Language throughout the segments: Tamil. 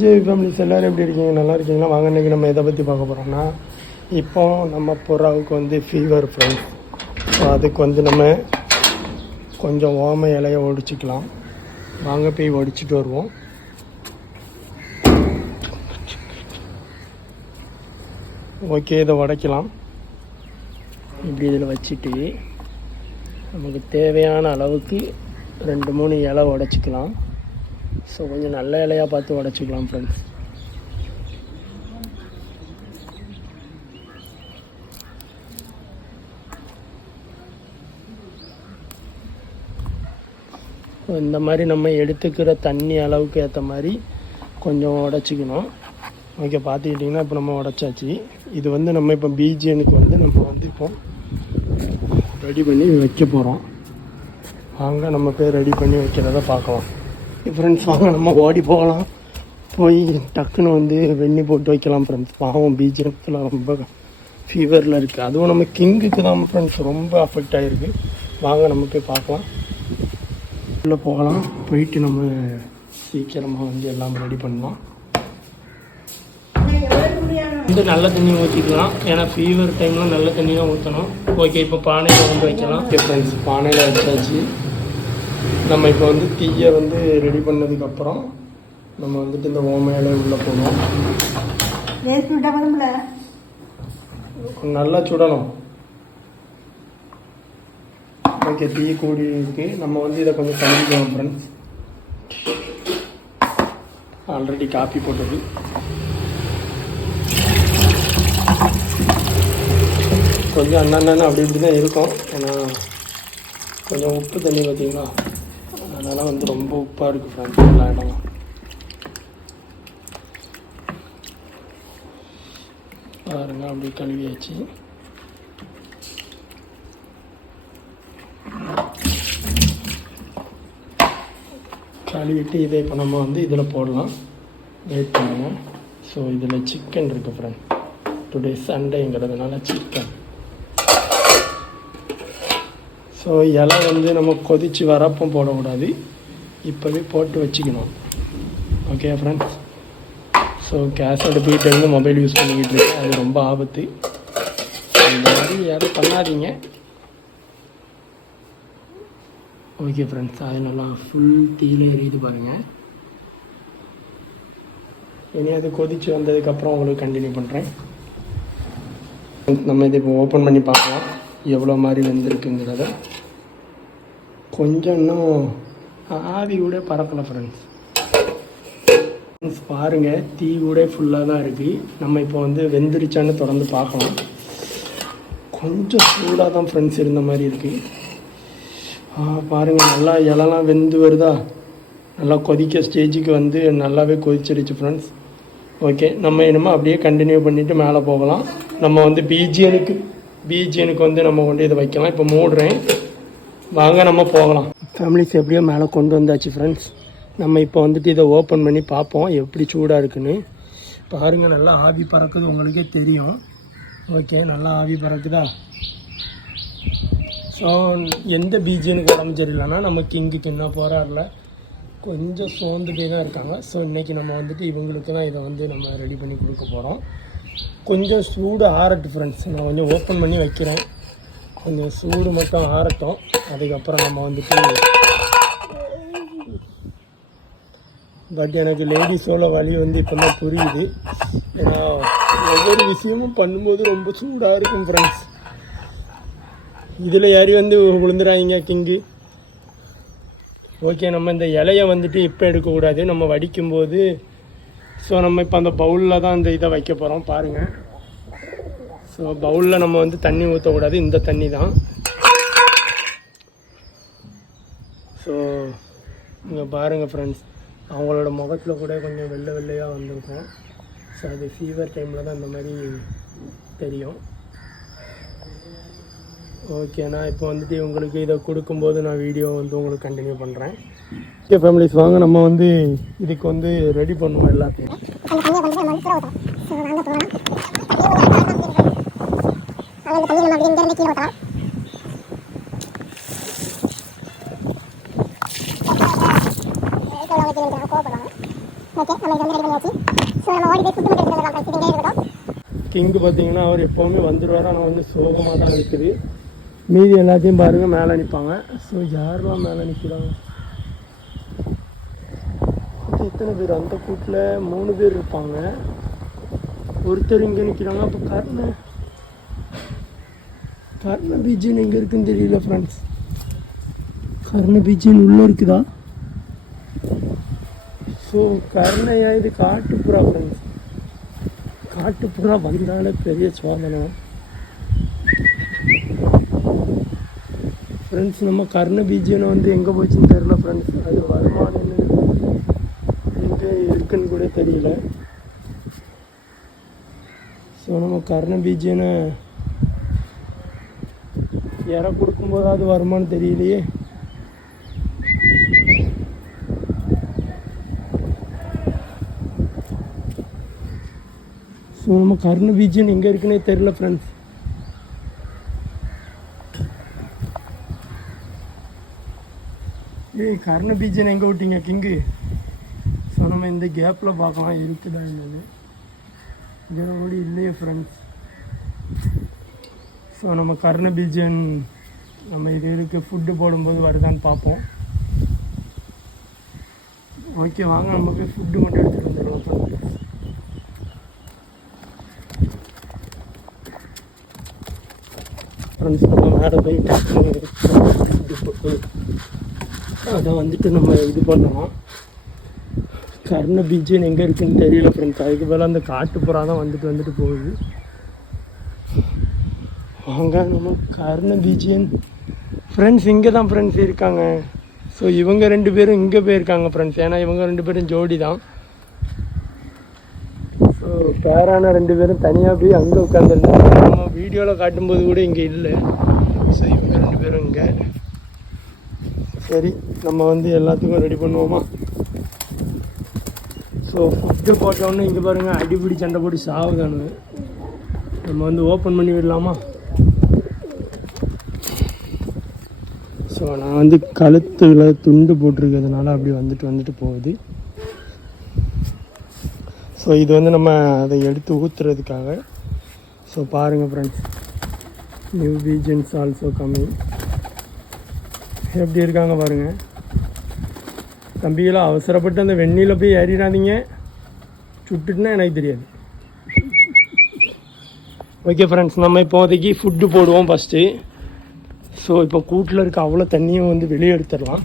ஜெய் ஃபேமிலிஸ் எல்லோரும் எப்படி இருக்கீங்க? நல்லா இருக்கீங்களா? வாங்க, இன்றைக்கி நம்ம எதை பற்றி பார்க்க போகிறோம்னா, இப்போ நம்ம புறாவுக்கு வந்து ஃபீவர் ஃப்ரெண்ட்ஸ். ஸோ அதுக்கு வந்து நம்ம கொஞ்சம் ஓம இலையை ஒடிச்சிக்கலாம். வாங்க போய் ஒடிச்சிட்டு வருவோம். ஓகே, இதை உடைக்கலாம். இப்படி இதில் வச்சுட்டு நமக்கு தேவையான அளவுக்கு 2-3 இலை உடைச்சிக்கலாம். ஸோ கொஞ்சம் நல்ல இலையாக பார்த்து உடச்சிக்கலாம் ஃப்ரெண்ட்ஸ். இந்த மாதிரி நம்ம எடுத்துக்கிற தண்ணி அளவுக்கு ஏற்ற மாதிரி கொஞ்சம் உடச்சிக்கணும். ஓகே, பார்த்துக்கிட்டிங்கன்னா இப்போ நம்ம உடச்சாச்சு. இது வந்து நம்ம இப்போ பிஜிஎனுக்கு வந்து நம்ம வந்து இப்போ ரெடி பண்ணி வைக்க போகிறோம். வாங்க நம்ம போய் ரெடி பண்ணி வைக்கிறத பார்க்கலாம் ஃப்ரெண்ட்ஸ். வாங்க நம்ம ஓடி போகலாம். போய் டக்குன்னு வந்து வெண்ணி போட்டு வைக்கலாம் ஃப்ரெண்ட்ஸ். பாவம் பிஜிஎஃப்ல ரொம்ப ஃபீவரில் இருக்குது. அதுவும் நம்ம கிங்குக்கு தான் ஃப்ரெண்ட்ஸ் ரொம்ப அஃபெக்ட் ஆகிருக்கு. வாங்க நம்ம போய் பார்க்கலாம். உள்ளே போகலாம். போயிட்டு நம்ம சீக்கிரமாக வந்து எல்லாம் ரெடி பண்ணலாம். வந்து நல்ல தண்ணி ஊற்றிக்கலாம். ஏன்னா ஃபீவர் டைமில் நல்ல தண்ணி தான் ஊற்றணும். ஓகே, இப்போ பானையில் வந்து வைக்கலாம். ஓகே ஃப்ரெண்ட்ஸ், பானையில் வச்சாச்சு. நம்ம இப்போ வந்து தீயை வந்து ரெடி பண்ணதுக்கப்புறம் நம்ம வந்துட்டு இந்த ஓமையில உள்ளே போடுவோம். நல்லா சுடணும். ஓகே, தீ கூடி இருக்கு. நம்ம வந்து இதை கொஞ்சம் கழுவிக்கலாம் ஃப்ரெண்ட்ஸ். ஆல்ரெடி காப்பி போட்டது. கொஞ்சம் அண்ணன் அப்படி இப்படி தான் இருக்கும். ஏன்னா கொஞ்சம் உப்பு தண்ணி பார்த்தீங்களா, அதனால் வந்து ரொம்ப உப்பாக இருக்குது ஃப்ரெண்ட்ஸ் எல்லா இடமும். பாருங்க, அப்படி கழுவியாச்சு. கழுவிட்டு இதை இப்போ நம்ம வந்து இதில் போடலாம். வெயிட் பண்ணுங்க. ஸோ இதில் சிக்கன் இருக்குது ஃப்ரெண்ட். டுடே சண்டேங்கிறதுனால சிக்கன். ஸோ இலை வந்து நம்ம கொதித்து வரப்போ போடக்கூடாது, இப்போவே போட்டு வச்சுக்கணும். Okay friends. ஸோ கேஸ் அடுப்புக்கிட்ட இருந்து மொபைல் யூஸ் பண்ணிக்கிட்டு இருக்கேன். அது ரொம்ப ஆபத்து. இந்த மாதிரி யாரும் பண்ணாதீங்க. ஓகே ஃப்ரெண்ட்ஸ், அது நல்லா ஃபுல் தீயில எரியுது பாருங்கள். இனி அது கொதித்து வந்ததுக்கப்புறம் உங்களுக்கு கண்டினியூ பண்ணுறேன். நம்ம இதை இப்போ ஓப்பன் பண்ணி பார்க்கலாம் எவ்வளோ மாதிரி வெந்திருக்குங்கிறத. கொஞ்சம் இன்னும் ஆவி கூட பறக்கலை ஃப்ரெண்ட்ஸ். பாருங்கள், தீ கூட ஃபுல்லாக தான் இருக்குது. நம்ம இப்போ வந்து வெந்திருச்சான்னு தொடர்ந்து பார்க்கலாம். கொஞ்சம் சூடாக தான் ஃப்ரெண்ட்ஸ் இருந்த மாதிரி இருக்குது. பாருங்கள், நல்லா இலலாம் வெந்து வருதா. நல்லா கொதிக்க ஸ்டேஜுக்கு வந்து நல்லாவே கொதிச்சிடுச்சு ஃப்ரெண்ட்ஸ். ஓகே, நம்ம இனிமேல் அப்படியே கண்டினியூ பண்ணிவிட்டு மேலே போகலாம். நம்ம வந்து பிஜிஎனுக்கு வந்து நம்ம கொண்டு இதை வைக்கலாம். இப்போ மூடுறேன். வாங்க நம்ம போகலாம். ஃபேமிலிஸ் எப்படியோ மேலே கொண்டு வந்தாச்சு ஃப்ரெண்ட்ஸ். நம்ம இப்போ வந்துட்டு இதை ஓப்பன் பண்ணி பார்ப்போம் எப்படி சூடாக இருக்குன்னு. பாருங்கள், நல்லா ஆவி பறக்குது, உங்களுக்கே தெரியும். ஓகே, நல்லா ஆவி பறக்குதா. ஸோ எந்த பிஜிஎனுக்கு உடம்பு சரியில்லைன்னா நம்ம கிங்குக்கு என்ன போகிறாரில்ல கொஞ்சம் சோர்ந்து போய் தான் இருக்காங்க. ஸோ இன்றைக்கி நம்ம வந்துட்டு இவங்களுக்கு தான் இதை வந்து நம்ம ரெடி பண்ணி கொடுக்க போகிறோம். கொஞ்சம் சூடு ஆறட்டும் ஃப்ரெண்ட்ஸ். நான் கொஞ்சம் ஓப்பன் பண்ணி வைக்கிறேன். கொஞ்சம் சூடு மட்டும் ஆறட்டும். அதுக்கப்புறம் நம்ம வந்துட்டு எனக்கு லேடிஸோட வழி வந்து இப்போ தான் புரியுது. ஏன்னா ஒவ்வொரு விஷயமும் பண்ணும்போது ரொம்ப சூடாக இருக்கும் ஃப்ரெண்ட்ஸ். இதில் யாரையும் வந்து விழுந்துடாதீங்க கிங்கு. ஓகே, நம்ம இந்த இலையை வந்துட்டு இப்போ எடுக்கக்கூடாது, நம்ம வடிக்கும்போது. ஸோ நம்ம இப்போ அந்த பவுலில் தான் இந்த இதை வைக்க போகிறோம். பாருங்கள், ஸோ பவுலில் நம்ம வந்து தண்ணி ஊற்றக்கூடாது, இந்த தண்ணி தான். ஸோ இங்கே பாருங்கள் ஃப்ரெண்ட்ஸ், அவங்களோட முகத்தில் கூட கொஞ்சம் வெள்ளையாக வந்திருக்கும். ஸோ அது ஃபீவர் டைமில் தான் இந்த மாதிரி தெரியும். ஓகே, நான் இப்போ வந்துட்டு உங்களுக்கு இதை கொடுக்கும்போது நான் வீடியோ வந்து உங்களுக்கு கண்டினியூ பண்ணுறேன். ஓகே ஃபேமிலிஸ், வாங்க நம்ம வந்து இதுக்கு வந்து ரெடி பண்ணுவோம் எல்லாத்தையும். கிங்கு பார்த்தீங்கன்னா அவர் எப்போவுமே வந்துடுவார். ஆனால் வந்து சோகமாக தான் இருக்குது. மீதி எல்லாத்தையும் பாருங்கள் மேலே நிற்பாங்க. ஸோ யாரெல்லாம் மேலே நிற்கிறாங்க? எத்தனை பேர்? அந்த கூட்டில் 3 பேர் இருப்பாங்க. ஒருத்தர் இங்கே நிற்கிறாங்க. அப்போ கர்ண பீச்சின் எங்கே இருக்குன்னு தெரியல ஃப்ரெண்ட்ஸ். கர்ண பீச்சின் உள்ளே இருக்குதா? ஸோ கர்ணையா இது காட்டுப்புறா ஃப்ரெண்ட்ஸ். காட்டுப்புறா வந்தாலே பெரிய சோதனை ஃப்ரெண்ட்ஸ். நம்ம கர்ண பீச்சின்னு வந்து எங்கே போச்சுன்னு தெரியல ஃப்ரெண்ட்ஸ். அது வருமானம் எங்கே இருக்குன்னு கூட தெரியல. ஸோ நம்ம கர்ண பீச்சின்னு யாரை கொடுக்கும்போது அது வருமானு தெரியலையே. ஸோ நம்ம கர்ண பீச்சின்னு எங்கே இருக்குன்னே தெரியல ஃப்ரெண்ட்ஸ். கர்ண பீச்சின்னு எங்கே விட்டீங்க கிங்கு? ஸோ நம்ம இந்த கேப்பில் பார்க்கலாம் இருக்குதா என்னது. இதோட கூட இல்லையே ஃப்ரெண்ட்ஸ். ஸோ நம்ம கர்ண பீச்சன் நம்ம இது இருக்குது ஃபுட்டு போடும்போது வருதான்னு பார்ப்போம். ஓகே வாங்க நம்ம போய் ஃபுட்டு மட்டும் எடுத்துகிட்டு வந்துடுவோம் ஃப்ரெண்ட்ஸ். நம்ம மேலே போய் அதை வந்துட்டு நம்ம இது பண்ணலாம். கர்ண பீச்சன் எங்கே இருக்குதுன்னு தெரியல ஃப்ரெண்ட்ஸ். அதுக்கு மேலே அந்த காட்டுப்புறா தான் வந்துட்டு போகுது. வாங்க நம்ம கர்ண பீச்சின் ஃப்ரெண்ட்ஸ் இங்கே தான் ஃப்ரெண்ட்ஸ் இருக்காங்க. ஸோ இவங்க 2 பேரும் இங்கே போயிருக்காங்க ஃப்ரெண்ட்ஸ். ஏன்னா இவங்க 2 பேரும் ஜோடி தான். ஸோ பேரான 2 பேரும் தனியாக போய் அங்கே உட்காந்துருந்தாங்க. நம்ம வீடியோவில் காட்டும்போது கூட இங்கே இல்லை. ஸோ இவங்க 2 பேரும் இங்கே. சரி நம்ம வந்து எல்லாத்துக்கும் ரெடி பண்ணுவோமா? ஸோ ஃபுட்டு போட்டோன்னு இங்கே பாருங்கள் அடிப்பிடி சண்டை போட்டு சாவுதானு. நம்ம வந்து ஓப்பன் பண்ணி விடலாமா? ஸோ நான் வந்து கழுத்தில் துண்டு போட்டிருக்கிறதுனால அப்படி வந்துட்டு போகுது. ஸோ இது வந்து நம்ம அதை எடுத்து ஊற்றுறதுக்காக. ஸோ பாருங்கள் friends, new pigeons also coming. எப்படி இருக்காங்க பாருங்கள். தம்பியெல்லாம் அவசரப்பட்டு அந்த வெந்நீரில் போய் ஏறிடாதீங்க, சுட்டுட்டுனா எனக்கு தெரியாது. ஓகே ஃப்ரெண்ட்ஸ், நம்ம இப்போதைக்கு ஃபுட்டு போடுவோம் ஃபஸ்ட்டு. ஸோ இப்போ கூட்டில் இருக்க அவ்வளோ தண்ணியை வந்து வெளியே எடுத்துடலாம்.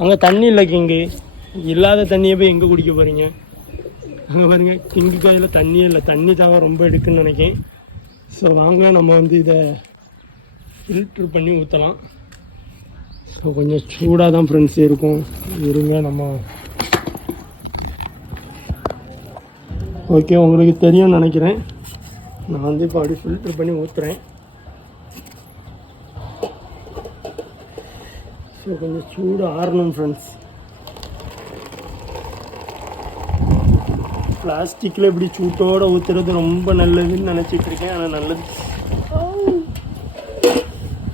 அங்கே தண்ணி இல்லை கிங்கு, இல்லாத தண்ணியை போய் எங்கே குடிக்க போகிறீங்க? அங்கே பாருங்க, கிங்கு காயில் தண்ணியே இல்லை, தண்ணி தான் ரொம்ப எடுக்குன்னு நினைக்கிறேன். ஸோ வாங்க நம்ம வந்து இதை ஃபில்ட்ரு பண்ணி ஊற்றலாம். ஸோ கொஞ்சம் சூடாக தான் ஃப்ரெண்ட்ஸ் இருக்கும். இருங்க நம்ம ஓகே உங்களுக்கு தெரியும்னு நினைக்கிறேன். நான் வந்து இப்போ அப்படி ஃபில்ட்ரு பண்ணி ஊற்றுறேன். ஸோ கொஞ்சம் சூடு ஆறணும் ஃப்ரெண்ட்ஸ். பிளாஸ்டிக்கில் இப்படி சூட்டோடு ஊற்றுறது ரொம்ப நல்லதுன்னு நினச்சிட்டு இருக்கேன். ஆனால் நல்லது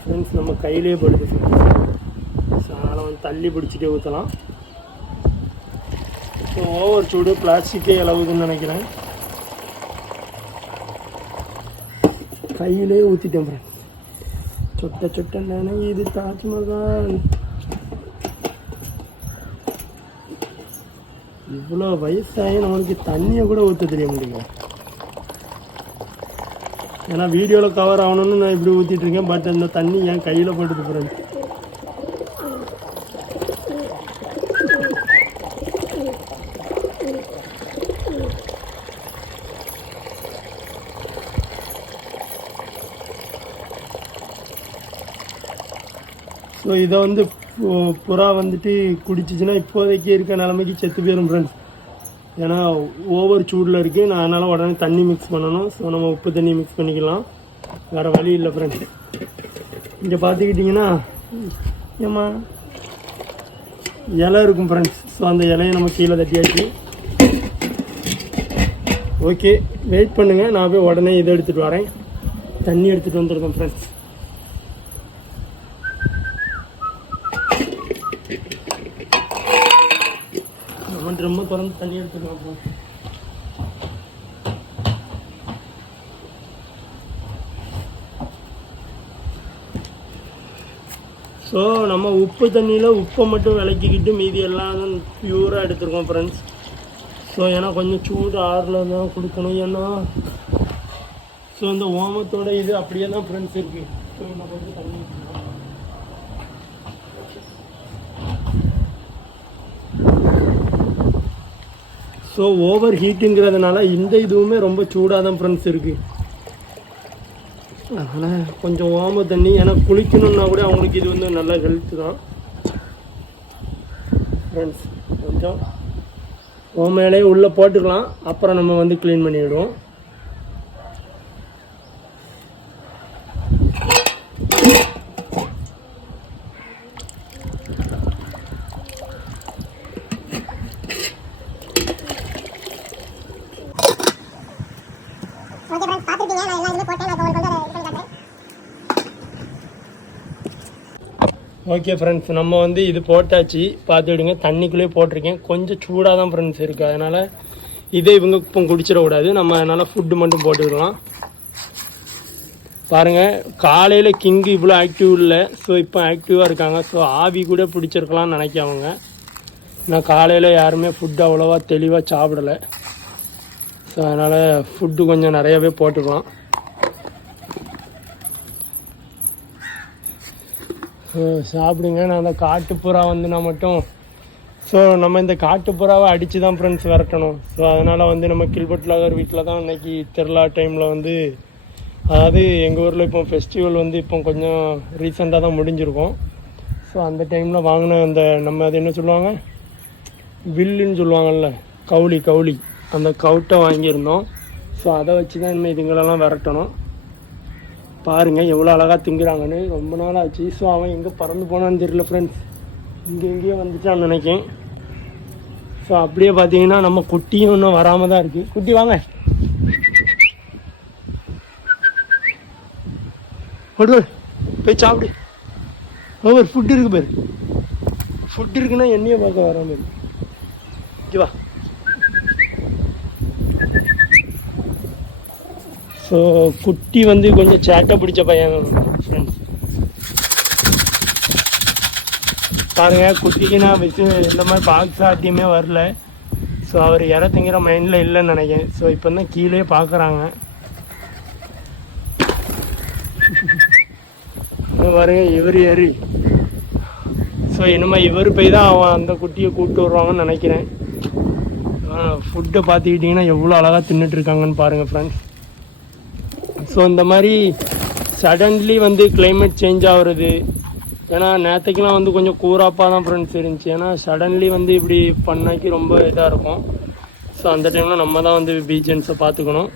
ஃப்ரெண்ட்ஸ், நம்ம கையிலே படுது ஃப்ரெண்ட்ஸ். ஸோ அதனால் வந்து தள்ளி பிடிச்சிட்டே ஊற்றலாம். ஸோ ஓவர் சூடு பிளாஸ்டிக்கே இலவுதுன்னு நினைக்கிறேன். கையிலே ஊற்றிட்டேன் ஃப்ரெண்ட்ஸ். சொட்ட சொட்ட நினைது தாஜ்மஹால். இவ்வளோ வயசாகி நம்மளுக்கு தண்ணியை கூட ஊற்ற தெரிய முடியல. ஏன்னா வீடியோவில் கவர் ஆகணும்னு நான் இப்படி ஊற்றிட்டுருக்கேன். பட் அந்த தண்ணி என் கையில் போட்டுட்டு போகிறேன். ஸோ இதை வந்து புறா வந்துட்டு குடிச்சிச்சின்னா இப்போதைக்கு இருக்க நிலைமைக்கு செத்து போயிடும் ஃப்ரெண்ட்ஸ். ஏன்னா ஓவர் சூடில் இருக்குது. நான் அதனால் உடனே தண்ணி மிக்ஸ் பண்ணணும். ஸோ நம்ம உப்பு தண்ணி மிக்ஸ் பண்ணிக்கலாம், வேறு வழி இல்லை ஃப்ரெண்ட்ஸ். இங்கே பார்த்துக்கிட்டிங்கன்னா ஏம்மா இலை இருக்கும் ஃப்ரெண்ட்ஸ். ஸோ அந்த இலையை நம்ம கீழே தட்டியாச்சு. ஓகே, வெயிட் பண்ணுங்கள், நான் போய் உடனே இதை எடுத்துகிட்டு வரேன். தண்ணி எடுத்துகிட்டு வந்துருக்கேன் ஃப்ரெண்ட்ஸ். நம்ம ரொம்ப திறந்து தண்ணி எடுத்துக்கலாம் போ. ஸோ நம்ம உப்பு தண்ணியில் உப்பை மட்டும் விளக்கிக்கிட்டு மீதி எல்லாம் பியூராக எடுத்துருக்கோம் ஃப்ரெண்ட்ஸ். ஸோ ஏன்னா கொஞ்சம் சூடு ஆறில் தான் கொடுக்கணும். ஏன்னா ஸோ இந்த ஓமத்தோட இது அப்படியே தான் ஃப்ரெண்ட்ஸ் இருக்குது. ஸோ நம்ம வந்து தண்ணி ஸோ ஓவர் ஹீட்டுங்கிறதுனால இந்த இதுவுமே ரொம்ப சூடாக தான் ஃப்ரெண்ட்ஸ் இருக்குது. அதனால் கொஞ்சம் ஓம தண்ணி, ஏன்னா குளிக்கணுன்னா கூட அவங்களுக்கு இது வந்து நல்ல ஹெல்த்து தான் ஃப்ரெண்ட்ஸ். கொஞ்சம் ஓம இலையை உள்ளே போட்டுக்கலாம், அப்புறம் நம்ம வந்து க்ளீன் பண்ணிவிடுவோம். ஓகே ஃப்ரெண்ட்ஸ், நம்ம வந்து இது போட்டாச்சு, பார்த்துக்கிடுங்க. தண்ணிக்குள்ளேயே போட்டிருக்கேன், கொஞ்சம் சூடாக தான் ஃப்ரெண்ட்ஸ் இருக்குது. அதனால் இதே இவங்க இப்போ குடிச்சிடக்கூடாது, நம்ம அதனால் ஃபுட்டு மட்டும் போட்டுக்கலாம். பாருங்கள், காலையில் கிங்கு இவ்வளோ ஆக்டிவ் இல்லை, ஸோ இப்போ ஆக்டிவாக இருக்காங்க. ஸோ ஆவி கூட பிடிச்சிருக்கலாம்னு நினைக்கவங்க. நான் காலையில் யாருமே ஃபுட்டு அவ்வளோவா தெளிவாக சாப்பிடலை. ஸோ அதனால் ஃபுட்டு கொஞ்சம் நிறையாவே போட்டுக்கலாம். சாப்பிடுங்க. நான் அந்த காட்டுப்புறா வந்து நான் மட்டும் ஸோ நம்ம இந்த காட்டுப்புறாவை அடித்து தான் ஃப்ரெண்ட்ஸ் விரட்டணும். ஸோ அதனால் வந்து நம்ம கில்பர்ட் லாகர் வீட்டில் தான் இன்றைக்கி திருவிழா டைமில் வந்து, அதாவது எங்கள் ஊரில் இப்போ ஃபெஸ்டிவல் வந்து இப்போ கொஞ்சம் ரீசெண்டாக தான் முடிஞ்சிருக்கோம். ஸோ அந்த டைமில் வாங்கின அந்த நம்ம அது என்ன சொல்லுவாங்க, வில்லுன்னு சொல்லுவாங்கள்ல, கவுளி அந்த கவுட்டை வாங்கியிருந்தோம். ஸோ அதை வச்சு தான் இனிமேல் இதுங்களெல்லாம் விரட்டணும். பாருங்கள் எவ்வளோ அழகாக திங்குறாங்கன்னு. ரொம்ப நாள் ஆச்சு. ஸோ அவன் எங்கே பறந்து போனான்னு தெரியல ஃப்ரெண்ட்ஸ், இங்கேயே வந்துட்டான்னு நினைக்கேன். ஸோ அப்படியே பார்த்தீங்கன்னா நம்ம குட்டியும் இன்னும் வராமல் தான் இருக்குது. குட்டி வாங்க, போய் சாப்பிடு. ஒரு ஃபுட் இருக்குது பேர், ஃபுட் இருக்குன்னா என்னையே பார்க்க வராமல் இருக்கு. வா. ஸோ குட்டி வந்து கொஞ்சம் சேட்டை பிடிச்ச பையன் ஃப்ரெண்ட்ஸ். பாருங்கள், குட்டிக்கு நான் இந்த மாதிரி பாக்ஸ் ஆட்டியுமே வரல. ஸோ அவர் திங்கிற மைண்டில் இல்லைன்னு நினைக்கிறேன். ஸோ இப்போ தான் கீழே பார்க்குறாங்க. பாருங்க, இவர் ஏறி. ஸோ இனிமேல் இவர் போய் தான் அவன் அந்த குட்டியை கூப்பிட்டு வருவாங்கன்னு நினைக்கிறேன். ஃபுட்டை பார்த்துக்கிட்டிங்கன்னா எவ்வளோ அழகாக தின்னுட்டுருக்காங்கன்னு பாருங்கள் ஃப்ரெண்ட்ஸ். ஸோ இந்த மாதிரி சடன்லி வந்து கிளைமேட் சேஞ்ச் ஆகுறது. ஏன்னா நேற்றுக்கெலாம் வந்து கொஞ்சம் கூராப்பாக தான் ஃப்ரெண்ட்ஸ் இருந்துச்சு. ஏன்னா சடன்லி வந்து இப்படி பண்ணாக்கி ரொம்ப இதாக இருக்கும். ஸோ அந்த டைமில் நம்ம தான் வந்து பீஜன்ஸை பார்த்துக்கணும்.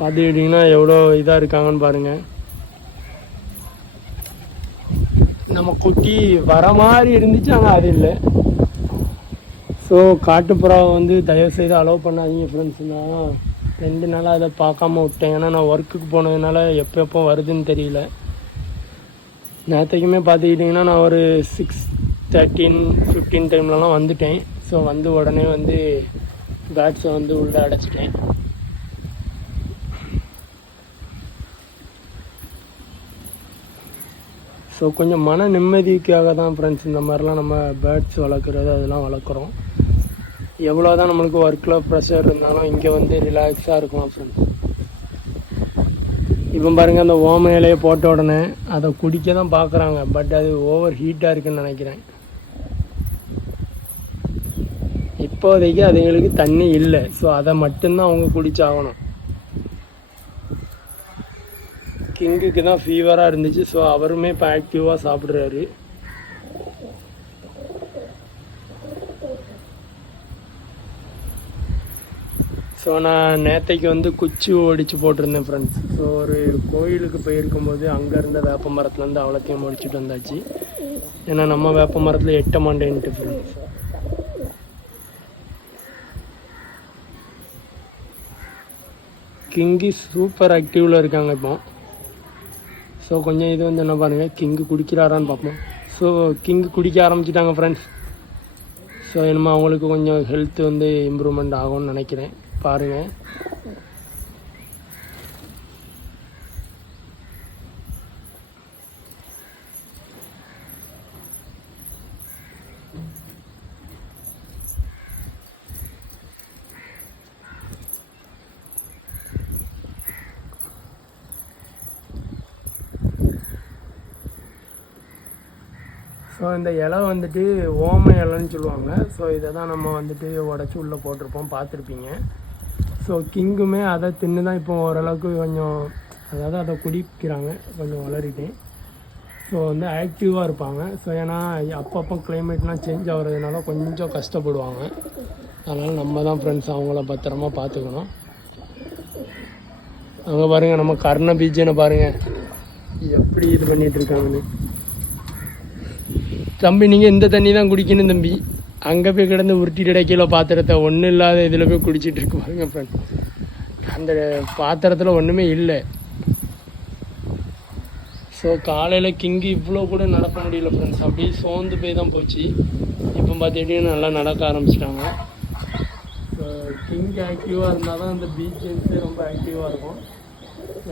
பார்த்துக்கிட்டிங்கன்னா எவ்வளோ இதாக இருக்காங்கன்னு பாருங்கள். நம்ம குட்டி வர மாதிரி இருந்துச்சு, ஆனால் அது இல்லை. ஸோ காட்டுப்புறாவை வந்து தயவுசெய்து அலோவ் பண்ணாதீங்க ஃப்ரெண்ட்ஸ். நான் 2 நாளாக அதை பார்க்காம விட்டேன். ஏன்னா நான் ஒர்க்குக்கு போனதுனால எப்போ வருதுன்னு தெரியல. நேற்றுக்குமே பார்த்துக்கிட்டிங்கன்னா நான் ஒரு 6:13-15 டைம்லலாம் வந்துட்டேன். ஸோ வந்து உடனே வந்து பேட்ஸை வந்து உள்ளே அடைச்சிட்டேன். ஸோ கொஞ்சம் மன நிம்மதிக்காக தான் ஃப்ரெண்ட்ஸ் இந்த மாதிரிலாம் நம்ம பேர்ட்ஸ் வளர்க்குறது அதெல்லாம் வளர்க்குறோம். எவ்வளோ தான் நம்மளுக்கு ஒர்க்கில் ப்ரெஷர் இருந்தாலும் இங்கே வந்து ரிலாக்ஸாக இருக்கலாம் ஃப்ரெண்ட்ஸ். இப்போ பாருங்கள், அந்த ஓம இலையை போட்ட உடனே அதை குடிக்க தான் பார்க்குறாங்க. பட் அது ஓவர் ஹீட்டாக இருக்குதுன்னு நினைக்கிறேன். இப்போதைக்கு அதுங்களுக்கு தண்ணி இல்லை. ஸோ அதை மட்டும்தான் அவங்க குடிச்சாகணும். கிங்குக்கு தான் ஃபீவராக இருந்துச்சு. ஸோ அவருமே இப்போ ஆக்டிவாக சாப்பிட்றாரு. ஸோ நான் நேற்றைக்கு வந்து குச்சி ஒடிச்சு போட்டிருந்தேன் ஃப்ரெண்ட்ஸ். ஸோ ஒரு கோயிலுக்கு போயிருக்கும்போது அங்கே இருந்த வேப்ப மரத்துலேருந்து அவ்வளோத்தையும் முடிச்சுட்டு வந்தாச்சு. ஏன்னா நம்ம வேப்ப மரத்தில் எட்ட மாட்டேன்ட்டு ஃப்ரெண்ட்ஸ். கிங்கி சூப்பர் ஆக்டிவில் இருக்காங்க இப்போ. ஸோ கொஞ்சம் இது வந்து என்ன பாருங்கள், கிங்கு குடிக்கிறாரான்னு பார்ப்போம். ஸோ கிங்கு குடிக்க ஆரம்பிச்சிட்டாங்க ஃப்ரெண்ட்ஸ். ஸோ என்னமோ அவங்களுக்கு கொஞ்சம் ஹெல்த் வந்து இம்ப்ரூவ்மெண்ட் ஆகும்னு நினைக்கிறேன். பாருங்கள். ஸோ இந்த இலை வந்துட்டு ஓம இலைன்னு சொல்லுவாங்க. ஸோ இதை தான் நம்ம வந்துட்டு உடச்சி உள்ளே போட்டிருப்போம், பார்த்துருப்பீங்க. ஸோ கிங்குமே அதை தின்னு தான் இப்போ ஓரளவுக்கு கொஞ்சம், அதாவது அதை குடிக்கிறாங்க, கொஞ்சம் வளரிட்டேன். ஸோ வந்து ஆக்டிவாக இருப்பாங்க. ஸோ ஏன்னா அப்பப்போ கிளைமேட்லாம் சேஞ்ச் ஆகிறதுனால கொஞ்சம் கஷ்டப்படுவாங்க. அதனால் நம்ம தான் ஃப்ரெண்ட்ஸ் அவங்கள பத்திரமா பார்த்துக்கணும். அங்கே பாருங்கள், நம்ம கர்ண பீஜனை பாருங்கள் எப்படி இது பண்ணிகிட்ருக்காங்கன்னு. தம்பி நீங்கள் இந்த தண்ணி தான் குடிக்கணும் தம்பி. அங்கே போய் கிடந்து உருட்டிட்டு கிலோ பாத்திரத்தை ஒன்றும் இல்லாத இதில் போய் குடிச்சிட்டு இருக்கு பாருங்க ஃப்ரெண்ட். அந்த பாத்திரத்தில் ஒன்றுமே இல்லை. ஸோ காலையில் கிங்கு இவ்வளோ கூட நடக்க முடியல ஃப்ரெண்ட்ஸ், அப்படியே சோர்ந்து போய் தான் போச்சு. இப்போ பார்த்துக்கிட்டிங்கன்னா நல்லா நடக்க ஆரம்பிச்சிட்டாங்க. ஸோ கிங் ஆக்டிவாக இருந்தால் தான் அந்த பீச்சன்ஸே ரொம்ப ஆக்டிவாக இருக்கும்.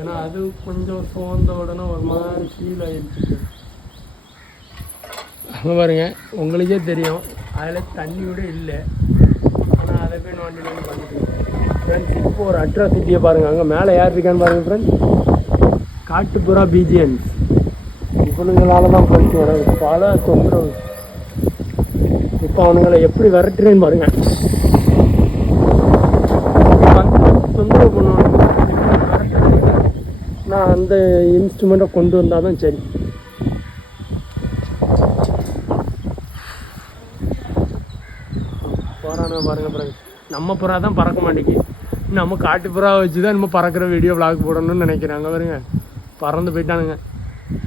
ஏன்னா அது கொஞ்சம் சோர்ந்த உடனே ஒரு மாதிரி ஃபீல் ஆகிடுச்சு. அங்கே பாருங்க, உங்களுக்கே தெரியும் அதில் தண்ணி கூட இல்லை. ஆனால் அதை போய் நோண்டி பண்ணிட்டு ஃப்ரெண்ட்ஸ். இப்போ ஒரு அட்ராசிட்டியை பாருங்கள், அங்கே மேலே யார் இருக்கான்னு பாருங்கள் ஃப்ரெண்ட்ஸ். காட்டுப்புறா பீஜியன்ஸ். இவனுங்களால தான் ஃப்ரெண்ட்ஸ் எனக்கு பல தொந்தரவு. இப்போ அவனுங்களை எப்படி விரட்டுறேன்னு பாருங்கள். தொந்தரவு பண்ணுவாங்க. நான் அந்த இன்ஸ்ட்ருமெண்ட்டை கொண்டு வந்தால் தான் சரி. பாருங்க பாருங்க, நம்ம புறா தான் பறக்க மாட்டேங்குது. நம்ம காட்டு புறா வச்சு தான் நம்ம பறக்கிற வீடியோ விளாக் போடணும்னு நினைக்கிறாங்க. பாருங்க பறந்து போயிட்டானுங்க.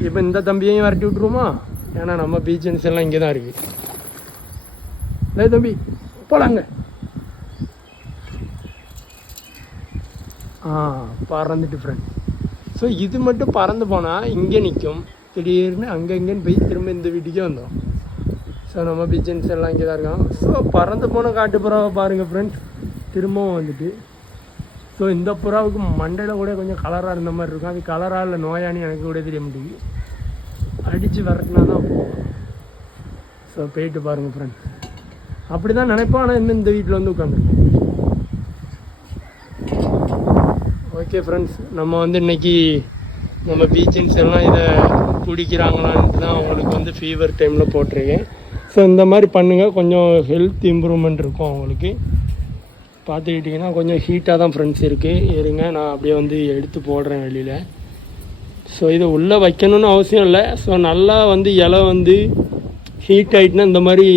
இப்போ இந்த தம்பியையும் விரட்டி விட்ருவோமா? ஏன்னா நம்ம பீச்சன்ஸ் எல்லாம் இங்கே தான் இருக்குது. இல்லை தம்பி போலாங்க. பறந்துட்டு ஃப்ரெண்ட். ஸோ இது மட்டும் பறந்து போனால் இங்கே நிற்கும், திடீர்னு அங்கே இங்கேன்னு போய் திரும்ப இந்த வீட்டுக்கே வந்தோம். ஸோ நம்ம பீச்சன்ஸ் எல்லாம் இங்கே தான் இருக்காங்க. ஸோ பறந்து போன காட்டு புறாவை பாருங்கள் ஃப்ரெண்ட்ஸ், திரும்பவும் வந்துட்டு. ஸோ இந்த புறாவுக்கு மண்டையில் கூட கொஞ்சம் கலராக இருந்த மாதிரி இருக்கும். அது கலராக இல்லை நோயானி எனக்கு கூட தெரிய முடியுது. அடித்து விரட்டினா தான் போகும். ஸோ போயிட்டு பாருங்கள் ஃப்ரெண்ட்ஸ். அப்படி தான் நினைப்போம், ஆனால் இன்னும் இந்த வீட்டில் வந்து உட்காந்துருக்கோம். ஓகே ஃப்ரெண்ட்ஸ், நம்ம வந்து இன்றைக்கி நம்ம பீச்சன்ஸ் எல்லாம் இதை குடிக்கிறாங்களான்ட்டு தான் அவங்களுக்கு வந்து ஃபீவர் டைமில் போட்டிருக்கேன். ஸோ இந்த மாதிரி பண்ணுங்கள், கொஞ்சம் ஹெல்த் இம்ப்ரூவ்மெண்ட் இருக்கும் அவங்களுக்கு. பார்த்துக்கிட்டிங்கன்னா கொஞ்சம் ஹீட்டாக தான் ஃப்ரெண்ட்ஸ் இருக்குது. இருங்க நான் அப்படியே வந்து எடுத்து போடுறேன் வெளியில். ஸோ இதை உள்ளே வைக்கணும்னு அவசியம் இல்லை. ஸோ நல்லா வந்து இலை வந்து ஹீட் ஆகிட்டுனா இந்த மாதிரி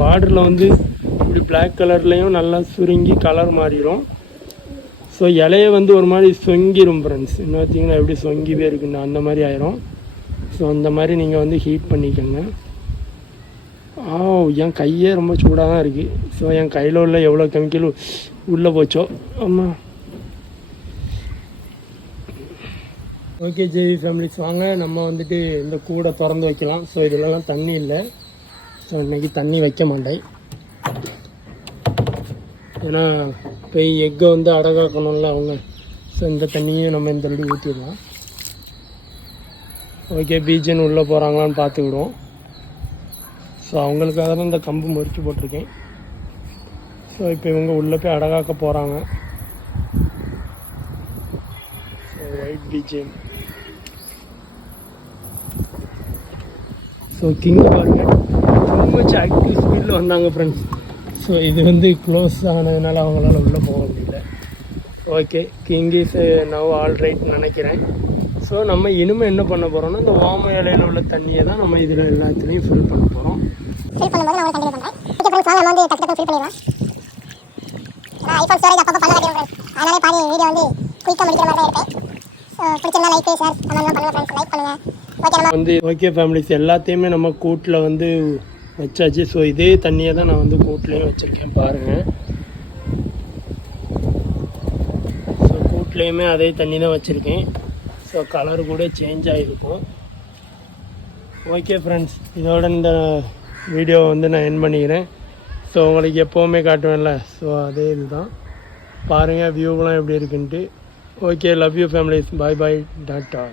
பார்டரில் வந்து இப்படி பிளாக் கலர்லேயும் நல்லா சுருங்கி கலர் மாறிடும். ஸோ இலையை வந்து ஒரு மாதிரி சொங்கிடும் ஃப்ரெண்ட்ஸ். இன்னும் பார்த்தீங்கன்னா எப்படி சொங்கிவே இருக்குன்னு அந்த மாதிரி ஆயிரும். ஸோ அந்த மாதிரி நீங்கள் வந்து ஹீட் பண்ணிக்கோங்க. என் கையே ரொம்ப சூடாக தான் இருக்குது. ஸோ என் கையில் உள்ள எவ்வளோ கெமிக்கல் உள்ளே போச்சோ. ஆமாம். ஓகே ஜெய் ஃபேமிலிஸ், வாங்க நம்ம வந்துட்டு இந்த கூடை திறந்து வைக்கலாம். ஸோ இதிலலாம் தண்ணி இல்லை. ஸோ இன்றைக்கி தண்ணி வைக்க மாட்டேன். ஏன்னா இப்போ எக்கை வந்து அடகாக்கணும்ல அவங்க. ஸோ இந்த தண்ணியும் நம்ம இந்த ரெடி ஊற்றிடலாம். ஓகே, பீஜன் உள்ளே போகிறாங்களான்னு பார்த்துக்கிடுவோம். ஸோ அவங்களுக்காக தான் இந்த கம்பு முறிச்சு போட்டிருக்கேன். ஸோ இப்போ இவங்க உள்ளே போய் அடகாக்க போகிறாங்க. ஸோ ரைட் பீஜன். ஸோ கிங் பாருங்கள் ரொம்ப ஆக்டிவ் ஸ்பீடில் வந்தாங்க ஃப்ரெண்ட்ஸ். ஸோ இது வந்து க்ளோஸ் ஆனதுனால அவங்களால உள்ளே போக முடியல. Okay, king is now all ரைட்னு நினைக்கிறேன். ஸோ நம்ம இனிமேல் என்ன பண்ண போகிறோம்னா இந்த ஓம இலையில் உள்ள தண்ணியை தான் நம்ம இதில் எல்லாத்துலேயும் ஃபில் பண்ண போகிறோம். ஃபில் பண்ணும்போது நான் கண்டினியூ பண்ணுறேன். ஓகே ஃப்ரெண்ட்ஸ், வாங்க நம்ம வந்து டக்கு ஃபில் பண்ணிடலாம். ஐஃபோன் ஸ்டோரேஜ் அப்பப்போ பண்ண வேண்டிய அதனாலே பாதி வீடியோ வந்து குயிக்காக முடிக்கிற மாதிரி தான் இருப்பேன். ஸோ பிடிச்சிருந்தா லைக் ஷேர் கமெண்ட்லாம் பண்ணுங்கள் ஃப்ரெண்ட்ஸ். லைக் பண்ணுங்கள். ஓகே, நம்ம வந்து ஓகே ஃபேமிலிஸ், எல்லாத்தையுமே நம்ம கூட்டில் வந்து வச்சாச்சு. ஸோ இதே தண்ணியை தான் நான் வந்து கூட்லேயும் வச்சுருக்கேன் பாருங்கள். ஸோ கூட்லேயுமே அதே தண்ணி தான் வச்சுருக்கேன். ஸோ கலர் கூட சேஞ்ச் ஆகிருக்கும். ஓகே ஃப்ரெண்ட்ஸ், இதோட இந்த வீடியோவை வந்து நான் என் பண்ணிக்கிறேன். ஸோ உங்களுக்கு எப்போவுமே காட்டுவேன்ல, ஸோ அதே இதுதான் பாருங்கள் வியூவெலாம் எப்படி இருக்குன்ட்டு. Okay, love you families, bye bye, tata.